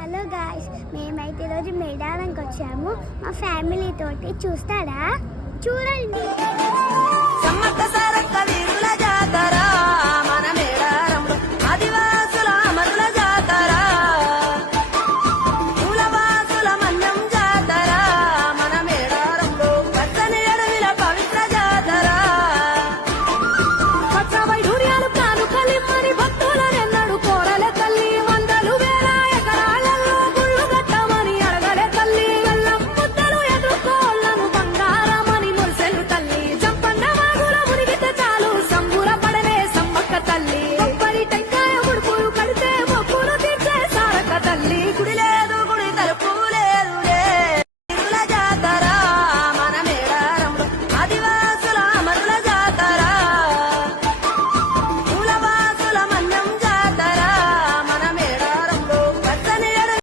Hello guys, మేమైతే ఈరోజు మేడారంకి వచ్చాము మా ఫ్యామిలీ తోటి. చూస్తారా? చూడండి.